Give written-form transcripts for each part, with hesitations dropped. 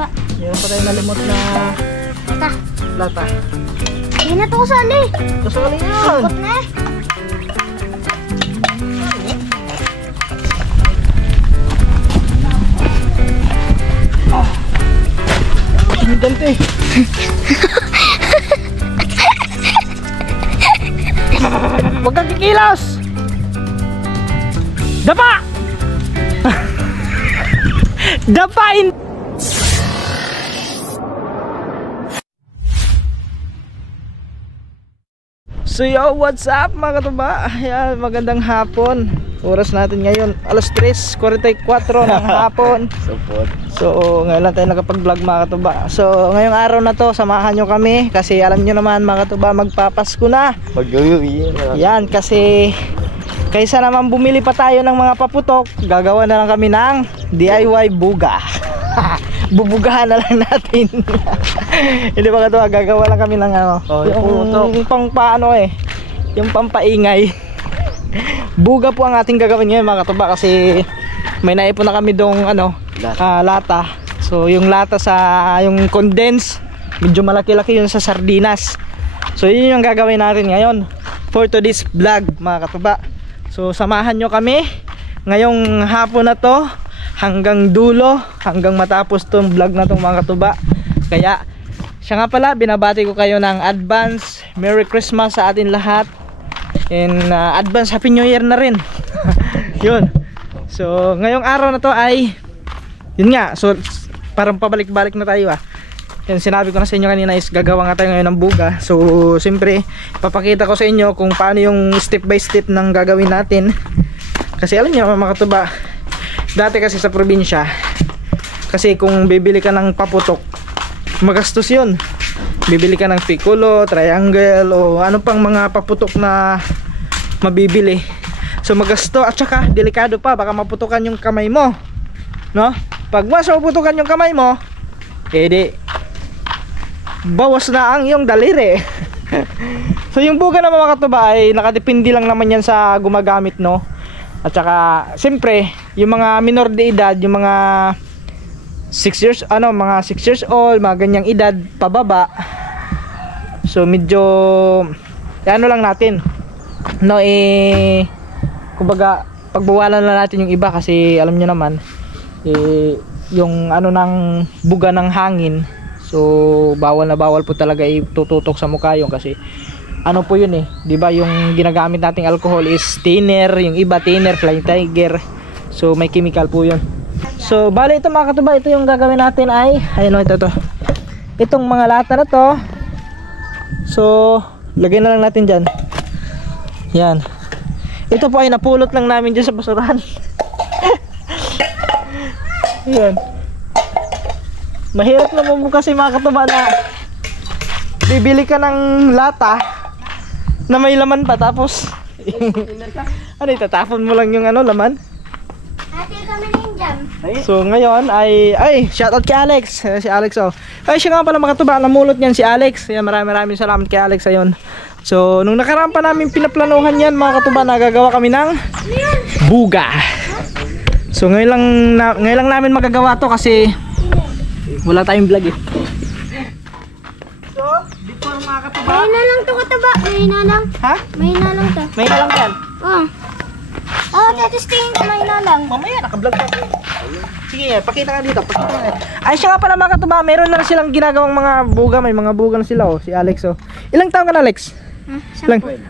katuba. Meron pa tayo nalimot na lata. Hindi na ito kasali. Kasali yan. Ikot na eh. Dante. Huwag kang kikilos. Dapa! Dapain! So yo, what's up mga katuba? Ayan, magandang hapon. Oras natin ngayon, alas 3:44 ng hapon. So ngayon lang tayo nakapag-vlog mga katuba. So ngayong araw na to, samahan nyo kami. Kasi alam nyo naman mga katuba, magpapasko na. Yan, kasi kaysa naman bumili pa tayo ng mga paputok, gagawa na lang kami ng DIY buga. Bubugahan na lang natin. Hindi ba katuba, gagawa lang kami ng ano, yung pang paano yung pampaingay. Buga po ang ating gagawin ngayon mga katuba, kasi may naipon na kami dong ano, lata. So yung lata sa yung condense, medyo malaki-laki yun sa sardinas. So yun yung gagawin natin ngayon for today's vlog mga katuba. So samahan nyo kami ngayong hapon na to hanggang dulo, hanggang matapos tong vlog na tong mga katuba. Kaya siya nga pala, binabati ko kayo ng advance Merry Christmas sa atin lahat. And advance Happy New Year na rin. Yun. So ngayong araw na to ay yun nga, so parang pabalik-balik na tayo Yan, sinabi ko na sa inyo kanina is gagawa nga tayo ngayon ng buga. So siyempre papakita ko sa inyo kung paano yung step by step ng gagawin natin. Kasi alam niyo mga katuba, dati kasi sa probinsya, kasi kung bibili ka ng paputok, magastos yun. Bibili ka ng piccolo, triangle, o ano pang mga paputok na mabibili. So magasto, at saka delikado pa, baka maputukan yung kamay mo, no? Pag mas maputukan yung kamay mo, edi bawas na ang yung daliri. So yung buga naman mga katuba ay nakadepende lang naman yan sa gumagamit, no? At saka siyempre yung mga minor de edad, yung mga 6 years old, mga ganyang edad pababa, so medyo ano lang natin, no, kumbaga pagbawalan na natin yung iba. Kasi alam nyo naman yung ano ng buga ng hangin, so bawal na bawal po talaga itututok sa mukha yun. Kasi ano po yun di ba, yung ginagamit nating alcohol is thinner, yung iba thinner, Flying Tiger, so may chemical po yun. So bali ito mga katuba, ito yung gagawin natin ay ayun ito itong mga lata na to. So lagyan na lang natin dyan. Yan, ito po ay napulot lang namin dyan sa basurahan. Yan, mahirap naman po kasi mga katuba na bibili ka ng lata na may laman pa, tapos ano, itatapon mo lang yung ano, laman. So ngayon ay shoutout kay Alex. Si Alex ay siya nga pala mga katuba, namulot niyan si Alex. Ayan, maraming salamat kay Alex ayon. So nung nakaraan pa namin pinaplanuhan yan mga katuba, nagagawa kami ng buga. So ngayon lang namin magagawa to kasi wala tayong vlog So before mga katuba, May na lang to katuba. May na lang. ha? May na lang to. May na lang yan. Testing ko may na lang. Mamaya naka-vlog pa. Sige, pakita nga dito, pakita nga. Ay siya nga pala mga katuba, meron na silang ginagawang mga buga, may mga buga na sila si Alex Ilang taon ka na, Alex? 10. 10. 10.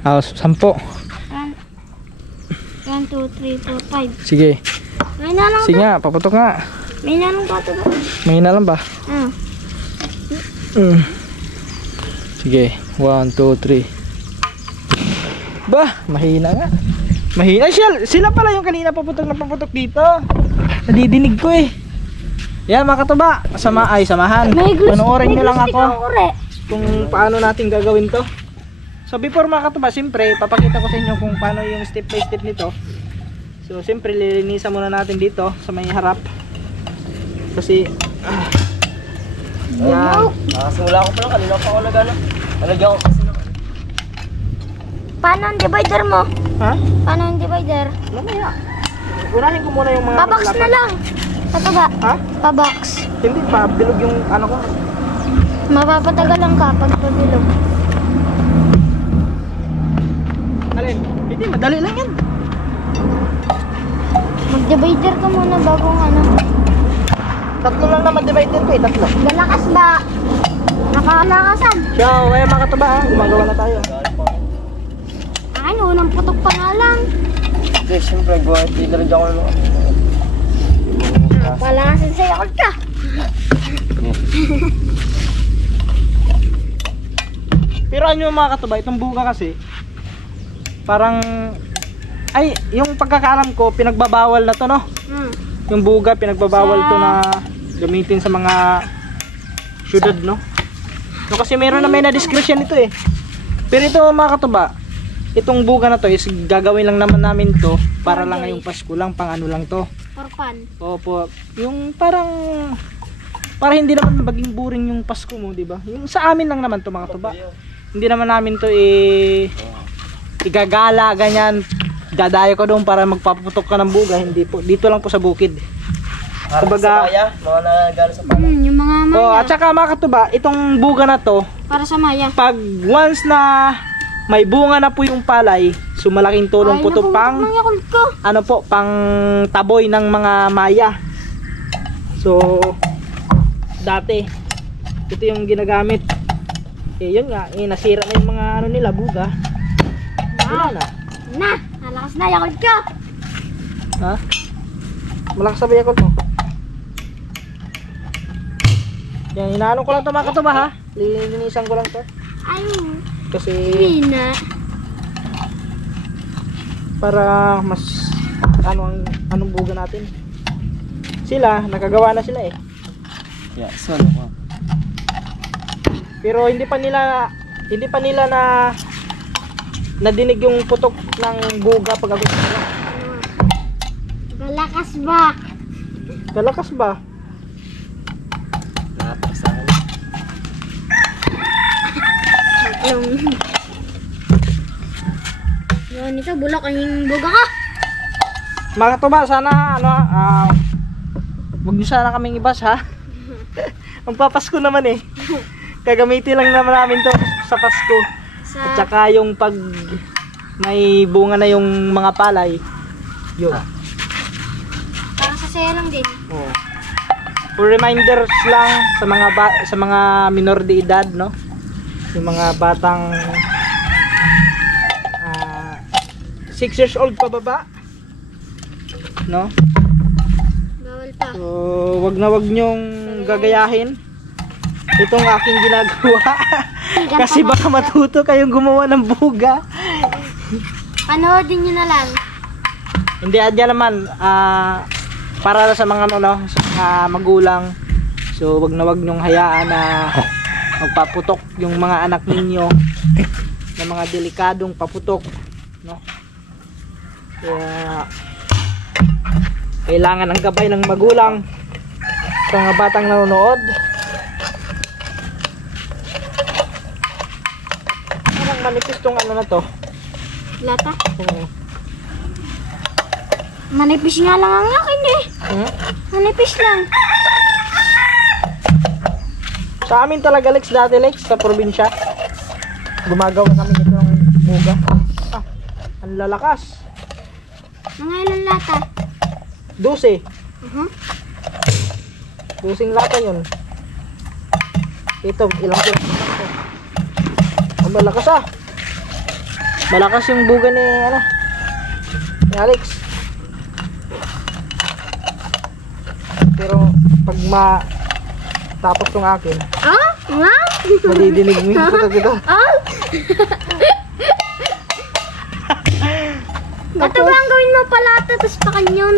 1, 2, 3, 4, 5. Sige. May na lang. Sige nga, paputok nga. May na lang katuba. May na lang ba? Sige, 1, 2, 3. Bah, mahina nga. Mahina sila pala yung kanina paputok dito. Nadidinig ko Yan mga katuba, samahan. Panoorin nyo lang ako kung paano natin gagawin to. So before mga katuba, siyempre papakita ko sa inyo kung paano yung step by step nito. So siyempre lilinisan muna natin dito sa may harap. Kasi yan. Simula ko pa lang, kanina pa ako nagano. Nalagyan ko kasi naman. Paano ang divider mo? Ha? Paano ang divider? Mamaya. Unahin ko muna yung mga Babaks na lang. Katuba. Ha? Pa-box. Hindi pa, bilog yung ano ko. Mapapatagalan ka pag pabilog. Alin? Hindi, madali lang yan. Mag-divider ka muna bagong ano. Tatlo lang naman divider ko eh, tatlo. Galakas ba? Nakalakasan. Ciao, eh mga katuba ha, gumagawa na tayo. Ay, unang putok pa nga lang. Hindi, siyempre, hindi na rin dyan ako naman. Palakasin sa'yo ako ka. Pero ano yung mga katuba, itong buga kasi, parang, ay, yung pagkakaalam ko, pinagbabawal na to, no? Yung buga, pinagbabawal to na gamitin sa mga syudad, no? No, kasi meron na may na-description nito eh. Pero ito mga katuba, itong buga na to is gagawin lang naman namin to para lang ngayong Pasko lang, pang ano lang to. For fun. Opo, yung parang para hindi naman maging boring yung Pasko mo, di ba? Yung sa amin lang naman to mga katuba. Hindi naman namin to igagala ganyan. Dadayo ko doon para magpaputok ka ng buga, hindi po. Dito lang po sa bukid. Kumbaga, mga nagano sa pala. Yung mga maya. Oh, at saka mga katuba, itong buga na to, Para sa maya. pag once na may bunga na po yung palay, so malaking tulong po to pang ko. ano po, pang taboy ng mga maya. So dati ito yung ginagamit. Eh yun nga, nasira na yung mga ano nila buga. Wala na. Na, nalakas na yakol ko. Ha? Malakas sabi ako mo. Yan, inaano ko lang ito mga katuba ha. Lilinisan ko lang to. Ay, Kasi hindi na. para mas anong buga natin. Sila, nakagawa na sila eh. Yeah, so ano ko. Pero hindi pa nila na nadinig yung putok ng buga pag agos nila. Galakas ba? Kalakas ba? Napasahan. Yun, ito bulok ang buga ko. Mga katuba, sana wag niyo sana kaming ibas ha. Ang papasko naman eh. Gagamitin lang naman namin to sa Pasko. At saka yung pag may bunga na yung mga palay, yun. Para sa saya lang din. Oh. For reminders lang sa mga minor de edad, no? Yung mga batang 6 years old pababa, no? Bawal pa. So, wag nyong gagayahin itong aking ginagawa. Kasi baka matuto kayong gumawa ng buga. Panoodin nyo na lang. Hindi, adya naman para sa mga sa mga magulang. So wag nyong hayaan na magpaputok yung mga anak ninyo ng mga delikadong paputok, no? Kaya kailangan ng gabay ng magulang sa mga batang nanonood. Parang manipis tong ano na to. Lata? Manipis nga lang ang akin eh. Manipis lang. Sa amin talaga Lex, dati Lex, sa probinsya gumagawa kami nito ng buga. Ang lalakas. Mga ilang lata? 12. 12 Uh-huh. lata yun. Ito, ilang kilo ito. Ang malakas ah. Malakas yung buga ni ni Alex. Pero pag tapos tong akin, Nga? madidinig mo yung putok ito. Ito ba ang gawin mo palata tapos pa kanyon?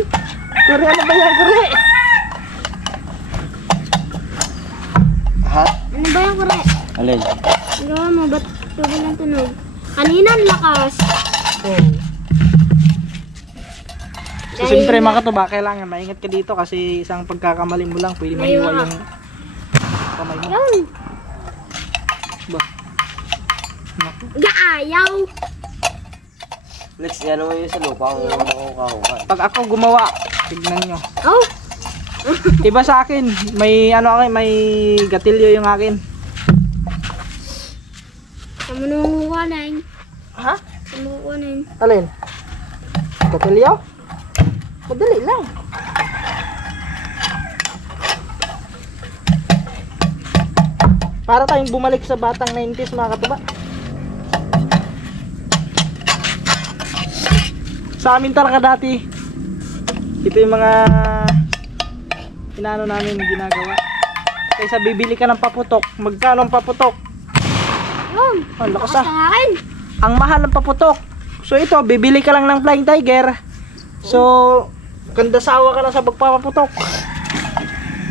Kure, ano ba yan? Kure! Ha? Ano ba yung kure? Alin? Gawa mo, ba't tuloy ng tunog? Kanina ang lakas. So siyempre mga katuba, kailangan maingat ka dito kasi isang pagkakamali mo lang pwede mahiwa yung kamay mo. Yun. Ba? Naku. Gaayaw. Lex, yan mo yung sa lupa ang kahukan. Pag ako gumawa, tignan nyo. Oh. Iba sa akin. May ano akin, may gatilyo yung akin. Kamu nungukuhanin. Ha? Nungukuhanin. Alin? Gatilyo? Madali lang. Para tayong bumalik sa batang 90s mga katuba. Sa amin talaga dati, ito yung mga inaano namin ginagawa. Kaysa bibili ka ng paputok, magkano ang paputok? Yun. Ang lakas Lakas ng akin. Ang mahal ng paputok. So ito, bibili ka lang ng Flying Tiger. So, kandasawa ka na sa pagpapaputok.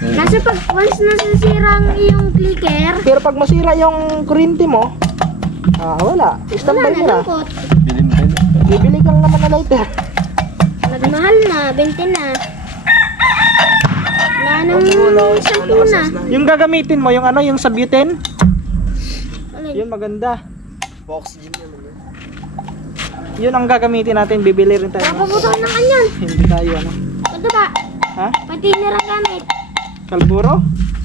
Kasi pag once nasisira ang iyong clicker, Pero pag masira yung kuryente mo, wala. wala Standby mo na, na. lungkot. Bibili ka lang naman na lighter. Nagmahal na, 20 na. Wala nang 10 na. Yung gagamitin mo, yung ano, yung sa butane, Alin? yun maganda. Oxygen naman yun. Yun ang gagamitin natin, bibili rin tayo. Napaputok ng kanyan. Hindi tayo ano. Ito ba? Ha? Patiner ang gamit. Kalburo?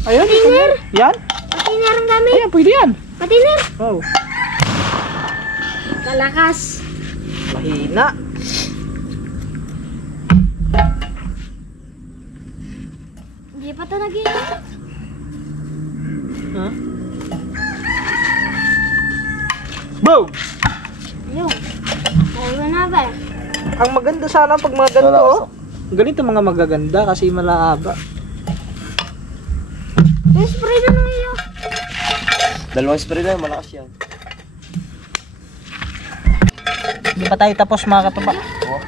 Ayun. Patiner? Yan? Patiner ang gamit. Ayan, pwede yan. Patiner. Oh. Kalakas. Mahina. Hindi pa ito nag-iinit. Ha? Boom! Ayun. Ayun na ba? Ang maganda sana pag mga ganito, oh. Ganito mga magaganda kasi malahaba. Yung spray na nung iyo. Dalawang spray lang, malakas yan. Hindi pa tayo tapos mga katuba. Oh.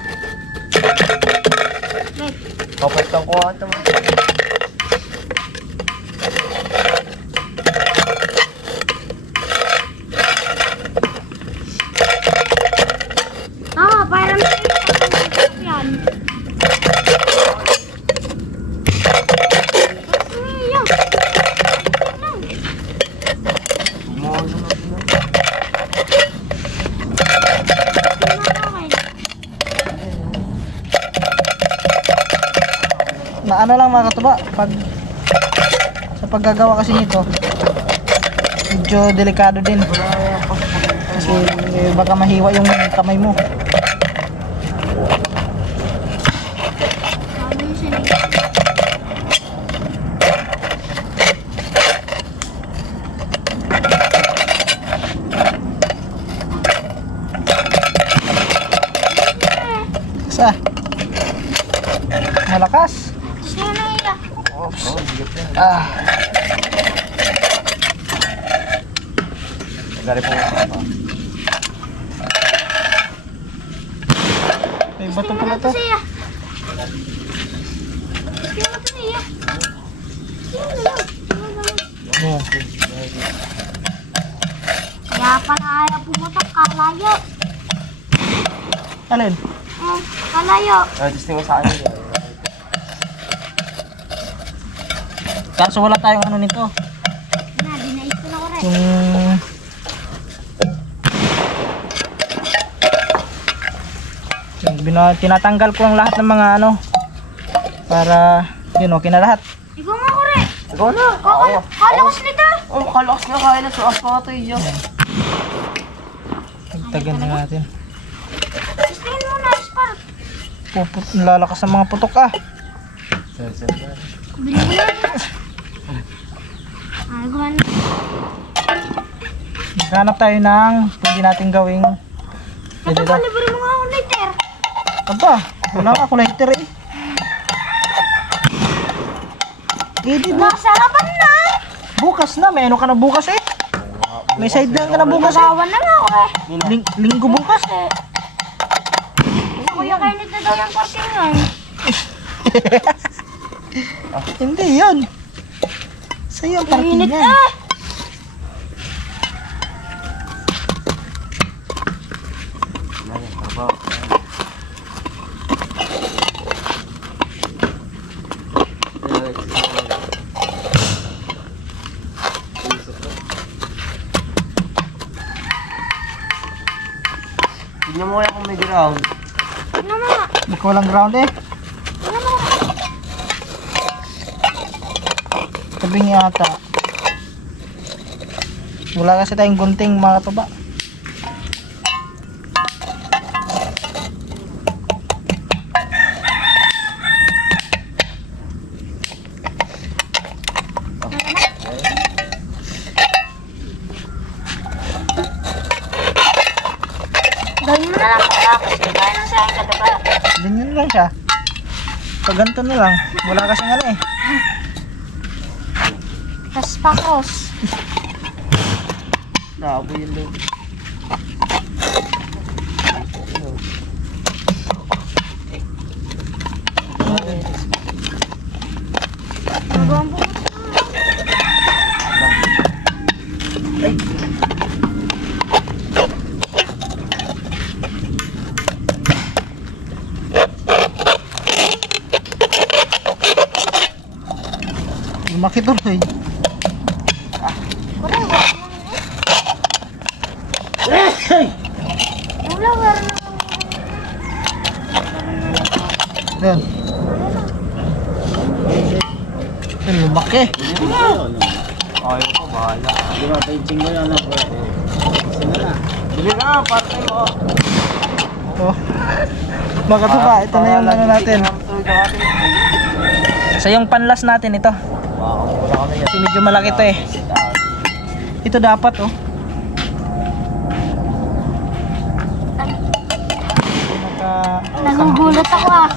Wait. Kapag ko ata mo. Parang yan. Iyo. Na ano lang mga katuba, pag sa paggagawa kasi nito, medyo delikado din. Kasi baka mahiwa yung kamay mo. Sa malakas. Sino iya? Oops. Nagari po ako. May bato pala to. Siya. Sino to siya? Sino yun? Ayan. Kaya pala ayaw pumutok, kalayo. Alin? Kalayo. Testing ko sa akin yun. Kaso wala tayong ano nito. Na, dinais ko na ko rin. Tinatanggal ko ang lahat ng mga ano para yun okay na lahat. Ikaw nga ko rin. Ikaw na. Kalakas nito. Oh, kalakas na kaya na sa aspato yun. Tagtagan na natin. Tingin mo na, spark. Lalakas ang mga putok ah. Bili ko yan. Ay, guman. Hanap tayo ng pwede natin gawing Ito pa, libre mo nga akong lighter. aba, wala nga ako lighter eh. Pwede ba? Sarapan na. Bukas na, may ano ka na bukas eh. May side lang ka na bukas eh. Gawan na nga ako eh. Linggo bukas. Kuya, kainit na daw yung korting yun. Hindi yun. Sa'yo ang parking Init yan. na. Tignan mo kaya kung may ground. Ano nga? Baka walang ground eh. Ano nga? Tabing yata. Wala kasi tayong gunting mga katuba. Ganyan na lang pala kasi kaya na sa akin kataga. Ganyan lang siya. Pag ganito na lang. Wala kasi nga eh. Tapos pakos. Dabo yun daw. Magawang bukas. Lumaki tuloy. Wala, wala na. Yan. Yan, lumaki. Ayaw ko, bahala. Di ba, painting ko yan ako. Sige na. Sige na, patay mo. Oh. Mga katuba, ito na yung ano natin. Sa yung panlas natin ito. Kasi medyo malaki ito eh. Ito dapat oh. Nagugulat ako ah.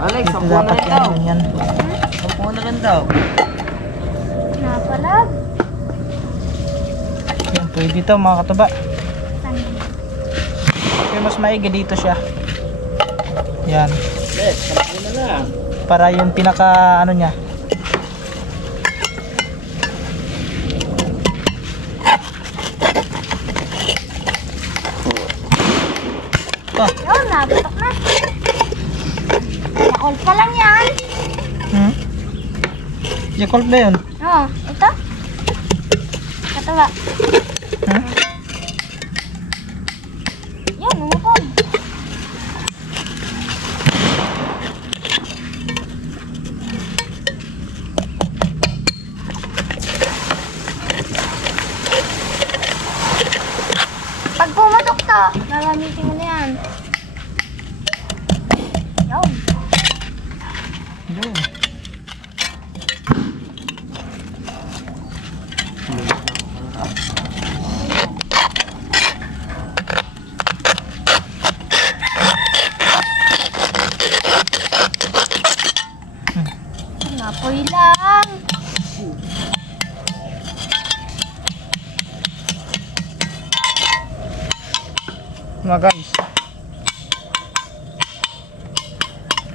Alex, Ito 10 na dapat rin daw. yan. 10 na rin daw. Napalag. Yan, pwede ito mga katuba. Kaya mas maigi dito siya. Yan. Yes, 10 na lang. Para yung pinaka ano niya. Yun, napatok na. Nakol pa lang yan. Yakult ba yun? Oo, ito. Katawa. Hmm? Yun, umupon. Pag pumatok to, gagamitin mo na yan. Yun. Yun. Napoy lang. Mga guys.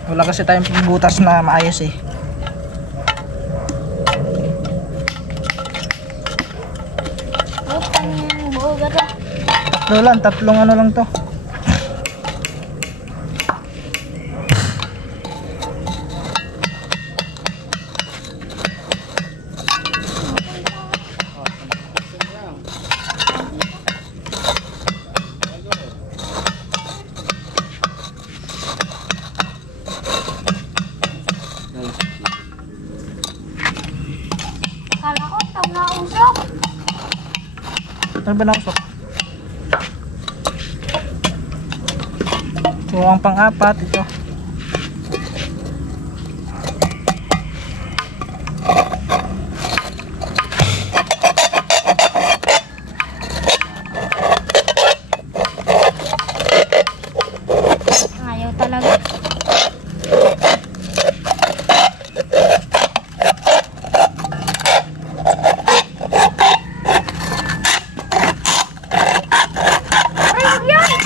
Wala kasi tayong pagbutas na maayos eh. Utang yan, buo gata. Tatlo lang, tatlong ano lang to. Kala ko, tawag na usok. Ano ba nausok? So ang pang-apat ito. Ayaw talaga. Ay, wag yan!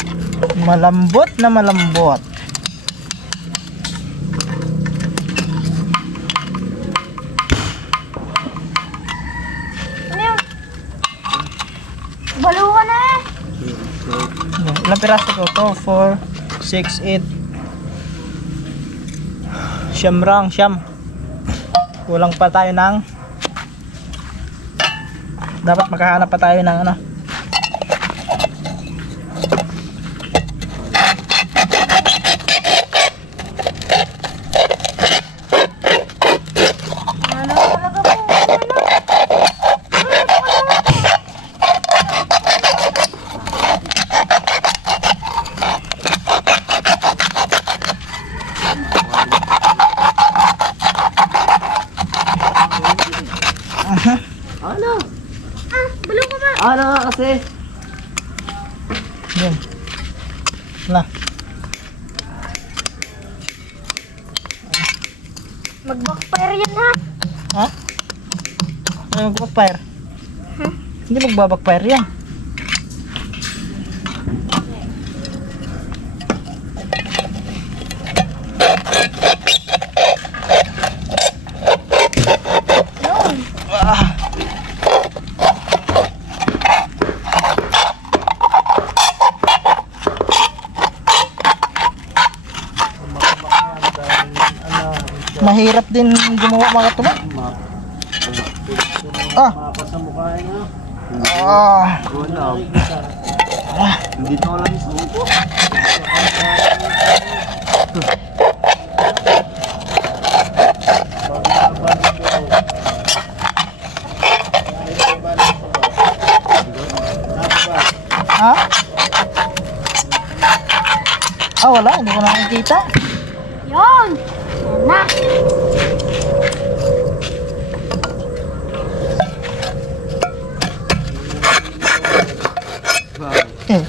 Malambot na malambot. Ano yun? Baluhan na eh. Ilang piraso ko? 2, 4, 6, 8. Siyam. Kulang pa tayo ng dapat makahanap pa tayo ng ano. Ano talaga po? Aha. Ano? Bulong ko ba? Ano nga kasi? Yan. Na. Mag-backfire yan ha. Ha? Ano mag-backfire? Hindi magbabackfire yan. Yun. Mahirap din gumawa mga tuba. Ah. Mapa sa mukha niya. Ah. Wala. Hindi to lang isuko. Ha? Ah, wala. Hindi ko nakikita. Yun. Yan na. Eh.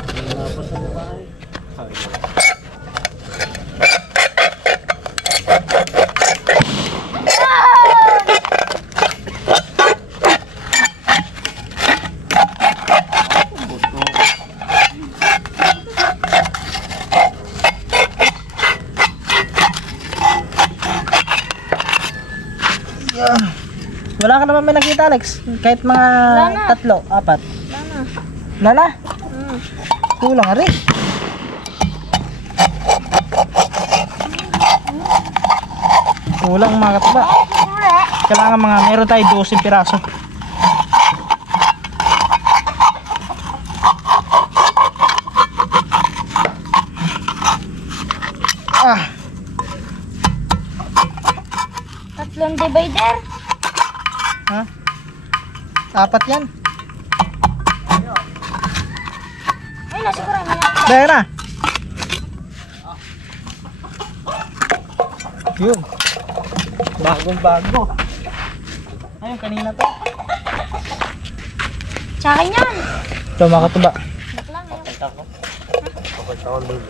Wala ka naman may nakita, Alex. Kahit mga na. 3, 4. Yan na. Wala na. Kulang nga rin. Kulang mga katuba. Kailangan mga meron tayo 12 piraso. Ah, Tatlong divider. ha? 4 yan. Ay, nasa kurami na. Dahil na. Yun. Bagong bago. Ayun, kanina to. Sa akin yan. Ito mga katuba. Ba't lang yun? Pagkakon dulu.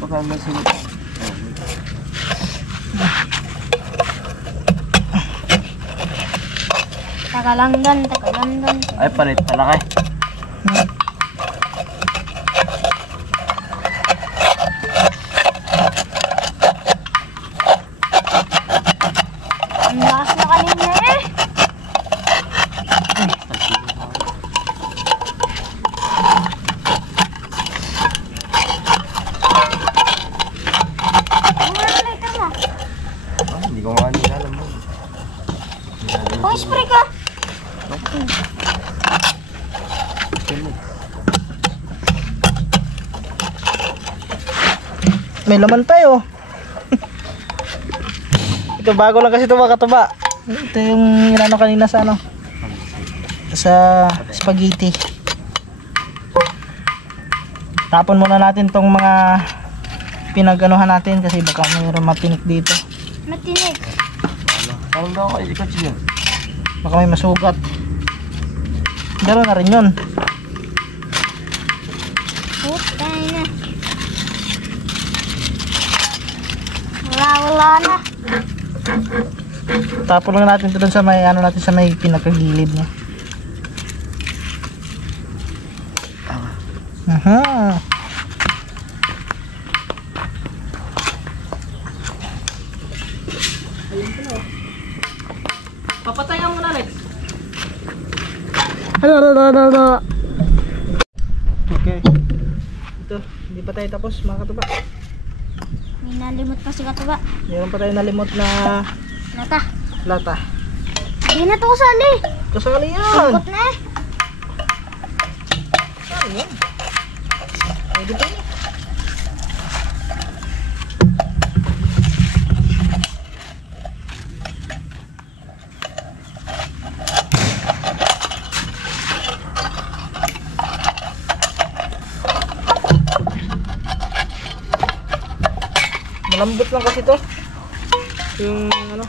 Baka may sunod. Tagalandan. Ay, palit pala kay. Ang lakas na kanina eh. Hindi ko nga nila alam mo. Oh, spray ka. May laman tayo. Ito bago lang kasi ito mga katuba. Ito yung inano kanina sa ano, sa spaghetti. Tapon muna natin tong mga pinaganuhan natin kasi baka mayroon mapinik dito. Matinig. Parang daw kayo ikot siya. Baka may masugat. Daro na rin yun. Putay na. Wala na. Tapon lang natin ito dun sa may ano natin sa may pinakagilid niya. Aha. Papatayan mo na, Alex. Okay. Ito, hindi pa tayo tapos mga katuba. May nalimot pa si Katuba. Meron pa tayo nalimot na Nata. lata. Hindi na to kasali. Kasali yan. Ikot na eh. Kasali yan. Pwede pa yun. Malambot lang kasi to. Yung ano.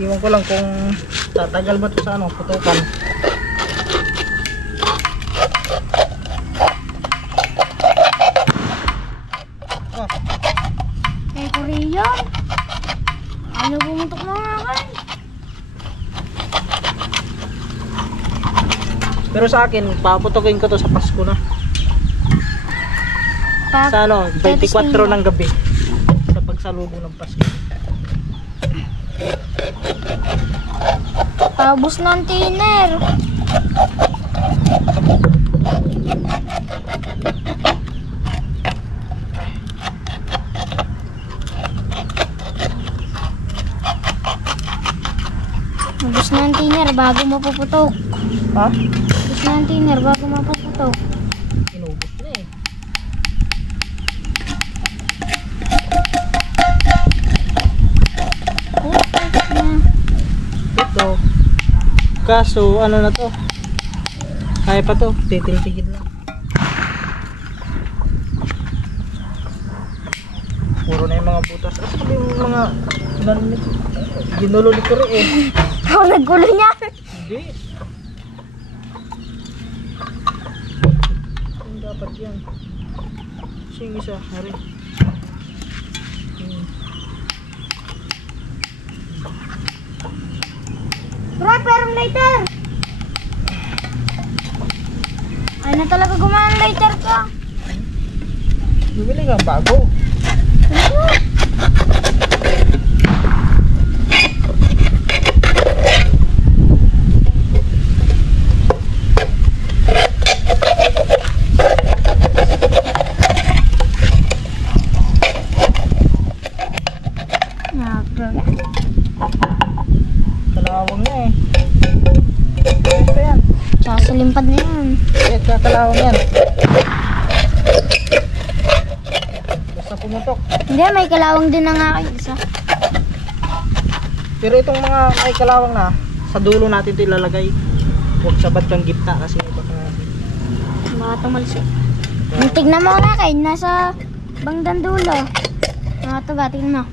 Iwan ko lang kung tatagal ba to sa ano, putukan. Oh. Eh, Korean. Ano bumutok mga akin? Pero sa akin, paputukin ko to sa Pasko na. Sa ano, 24 ng gabi. Sa pagsalubong ng Pasko. Paubos ng tiner. Ubus na ang tiner bago mapuputok. Ha? Ubus na ang tiner bago mapuputok. Inubos na eh. Ito. Kaso, ano na to? Kaya pa to. Titil-tigil lang. Puro na yung mga butas. Asa ba yung mga ginulo ko rin eh. Ako naggulo niya. Hindi. Yung dapat yan. Kasi yung isa, hari. Bro, pero lighter. Ay na talaga gumana lighter ka. Bumili kang bago. Kalawang na eh. Ito yan. Tsaka sa limpad na yan. Kalawang yan. Basta pumutok. Hindi, may kalawang din ang aking isa. Pero itong mga may kalawang na, sa dulo natin ito ilalagay. Huwag sa batyang gitna kasi baka Baka tumalsi. Tignan mo nga kayo, nasa bangdan dulo. Mga tuga, tignan mo.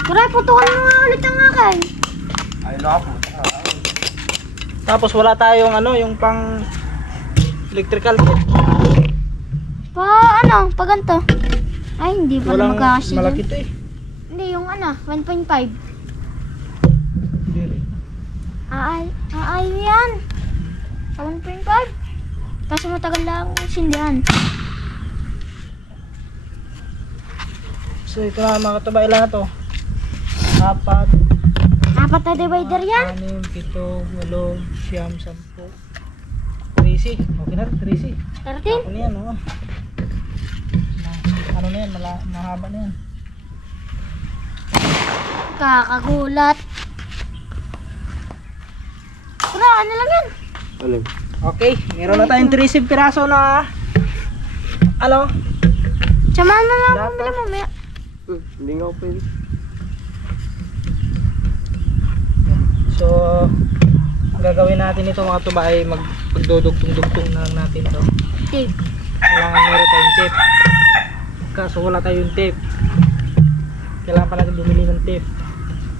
Kuray, putukan mo nga ulit ang akin. Ayun na ako. Tapos wala tayong ano, yung pang electrical kit. Ano, pa ganito. Ay, hindi pa Walang magkakasya malaki dyan. to eh. Hindi, yung 1.5. Hindi rin. Ay, yan. 1.5. Kasi matagal lang sindihan. So ito na mga katuba, ilan na to? 4, Apat na divider yan. 6, 7, 8, 9, 10. 13. Okay na, 13. 13. Ano yan, oh. Ano na yan, mahaba na yan. Kakagulat. Tara, ano lang yan? Alin? Okay, meron na tayong 13 piraso na ano? Samahan mo lang Dapat. bumili mamaya. Hindi nga ako pwede. So, ang gagawin natin ito mga tuba ay magdudugtong-dugtong na lang natin ito. Tape. Kailangan meron tayong tape. Kaso wala tayong tape. Kailangan pa natin bumili ng tape.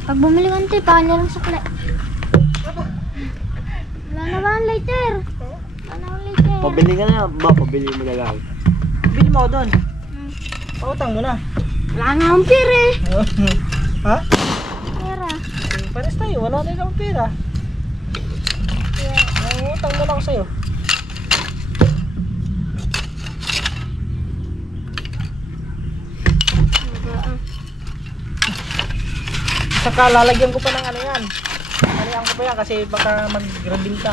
Pag bumili ka ng tape, paano lang sukli? Wala naman lighter. Wala naman lighter. Pabili ka na ba? Pabili mo na lang. Bili mo doon. Pautang mo na. Wala nga akong pera eh. Ha? Pera. Pares tayo, wala na yung pera. Kaya, utang mo na ako sa'yo. Saka lalagyan ko pa ng ano yan. Lalagyan ko pa yan kasi baka mag-reveal ka.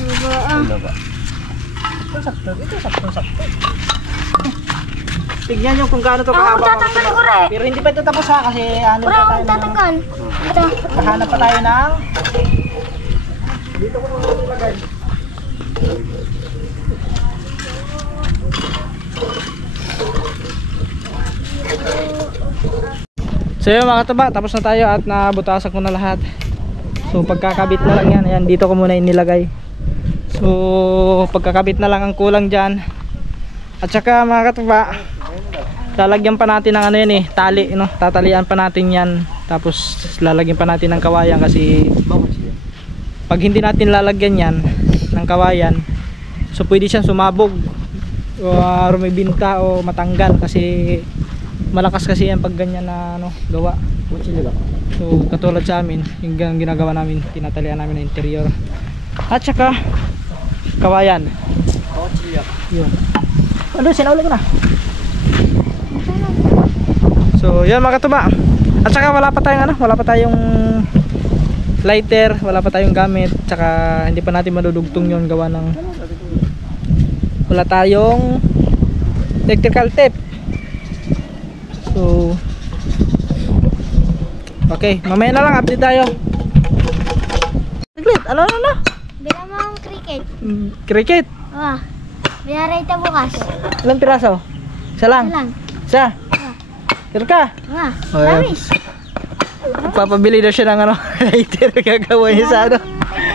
Diba? Ano ba? Ito sakto, ito sakto. tignan nyo kung gaano to Ako kahaba. tatanggal ko rin. Pero hindi pa ito tapos ha, kasi ano Ura, pa ako tayo ng... tatanggal. Ito. Kahanap pa tayo ng... Dito ko muna ilagay. So yun mga katuba, tapos na tayo at nabutasak ko na lahat. So pagkakabit na lang yan, ayan, dito ko muna inilagay. So pagkakabit na lang ang kulang dyan. At saka mga katuba, lalagyan pa natin ng ano yan eh, tali, no? Tatalian pa natin yan. Tapos lalagyan pa natin ng kawayan kasi pag hindi natin lalagyan yan ng kawayan, so pwede siyang sumabog o rumibinta o matanggal kasi malakas kasi yan pag ganyan na ano, gawa. So katulad sa amin, yung ginagawa namin, tinatalian namin ng interior. At saka kawayan. Yun. Ano, sinauli ko na. So yan mga katuba. At saka wala pa tayong ano, wala pa tayong lighter, wala pa tayong gamit. Tsaka hindi pa natin madudugtong yun gawa ng wala tayong electrical tape. So okay, mamaya na lang update tayo. Saglit, ano? Bila mo ang cricket. Cricket. Wah. Binaray ito bukas. Ilang piraso? Isa lang? Lang. Isa? Sure ka? Wah. Oh, yan. Promise. Papabili daw siya ng ano, lighter, gagawa niya sa ano.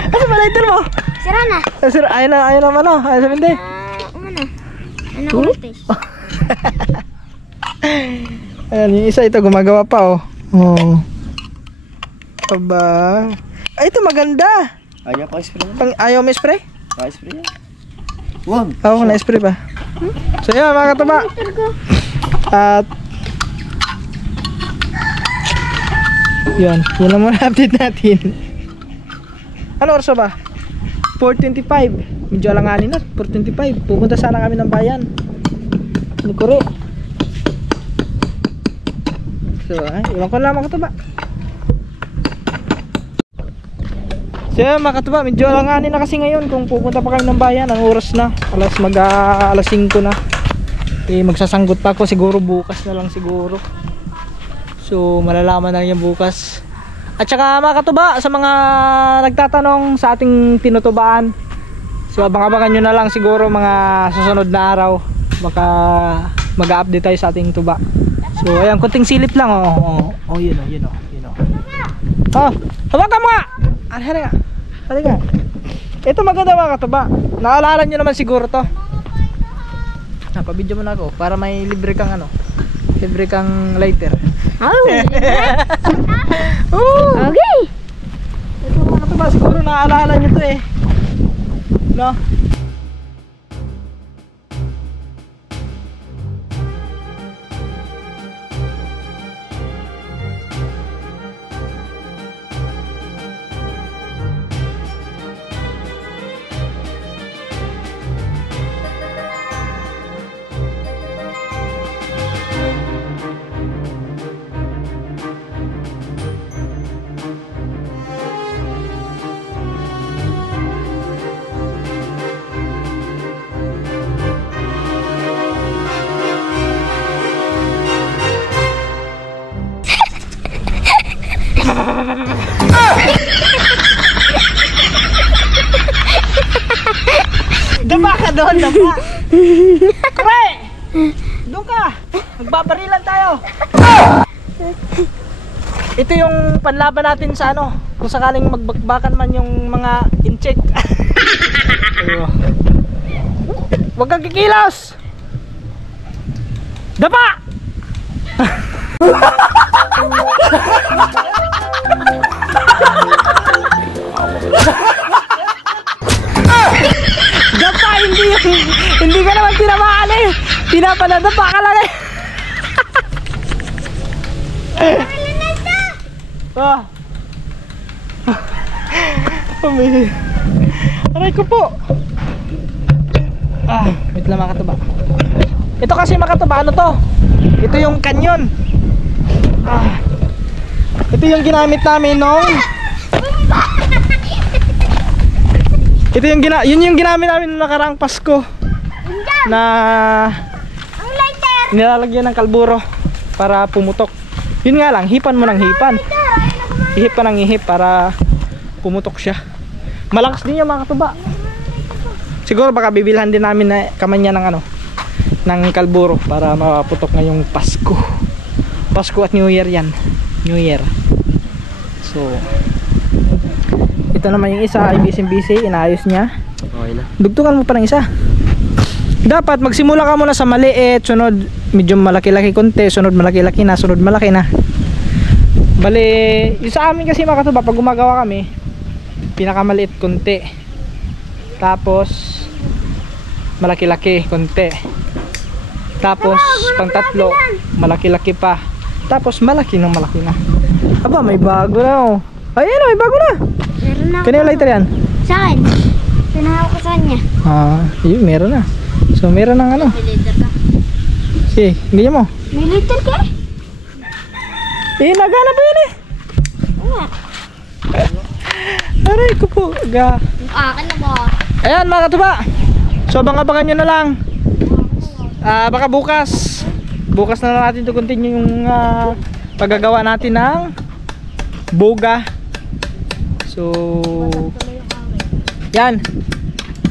Ano ba lighter mo? Sira na. Sir, ayaw naman ano, ayaw sabihin din. Ano? Ano voltage? Ayan, yung isa ito gumagawa pa oh. Oh. Aba. Ay, ito maganda. Ayaw pa spray mo? Ayaw may spray? Pa-spray yan. Wag. Oo, na-spray pa. So yan mga katuba. At yun lang muna update natin. Ano oras ba? 4:25. Medyo alanganin na, 4:25. Pupunta sana kami ng bayan ni Kuro. So iwan ko lang mga katuba. So yan mga katuba, medyo alanganin na kasi ngayon. Kung pupunta pa kami ng bayan, ang oras na alas 5 na. Magsasanggot pa ako siguro bukas na lang siguro. So malalaman na yan bukas. At saka mga katuba, sa mga nagtatanong sa ating tinutubaan, so abang-abangan nyo na lang siguro mga susunod na araw. Baka mag-update tayo sa ating tuba. So ayan, kunting silip lang oh. Oh yun oh. Oh, hawakan mo nga. Halika. Ito maganda mga katuba. Naalala nyo naman siguro to. Napabidyo mo na ako para may libre kang ano, libre kang lighter. Okay. Ito mga katuba, siguro naalala nyo to eh, no? Dapa ka doon, dapa. Pre! Doon ka. Magbabarilan tayo. Ito yung panlaban natin sa ano, kung sakaling magbakbakan man yung mga incheck. Huwag kang kikilos. Dapa! Dapa, hindi ka naman tinamaan eh. Pinapanadapa ka lang eh. Aray ko po. Wait lang mga katuba. Ito kasi mga katuba, ano to? Ito yung kanyon. Ito yung ginamit namin nung yun yung ginamit namin nung nakaraang Pasko. Na Ang lighter. nilalagyan ng kalburo para pumutok. Yun nga lang, hipan mo ng hipan. Ihip pa ng ihip para pumutok siya. Malakas din yung mga katuba. Siguro baka bibilhan din namin na kamanya ng ano, ng kalburo para maputok ngayong Pasko. Pasko at New Year yan. New Year. So, ito naman yung isa ay busy, inayos niya. Okay na. Dugtungan mo pa ng isa. Dapat magsimula ka muna sa maliit, sunod medyo malaki-laki konti, sunod malaki-laki na, sunod malaki na. Bali, yung sa amin kasi mga katuba, pag gumagawa kami, pinakamaliit konti. Tapos malaki-laki konti. Tapos pang tatlo, malaki-laki pa. Tapos malaki ng malaki na. Aba, may bago na oh. Ayan oh, may bago na. Meron na ako. Kanina lighter yan? Sa akin. Pinahaw ko sa kanya. Yun, meron na. So meron ng ano. May liter ka. Sige, ganyan mo. May liter ka? Nagana ba yun eh? Oo. Aray ko po. Yung akin na ba? Ayan mga katuba. So abangan nyo na lang. Baka bukas. Bukas na lang natin to continue yung paggagawa natin ng boga. So yan.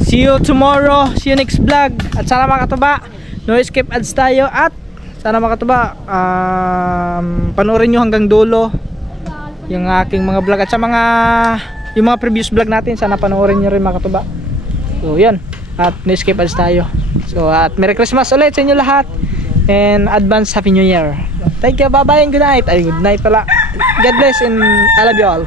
See you tomorrow. See you next vlog. At sana mga katuba, no escape ads tayo. At sana mga katuba, panoorin nyo hanggang dulo yung aking mga vlog. At sa mga yung mga previous vlog natin, sana panoorin nyo rin mga katuba. So yan. At no escape ads tayo. So at Merry Christmas ulit sa inyo lahat. And advance Happy New Year. Thank you, bye bye and good night. Ay, good night pala. God bless and I love you all.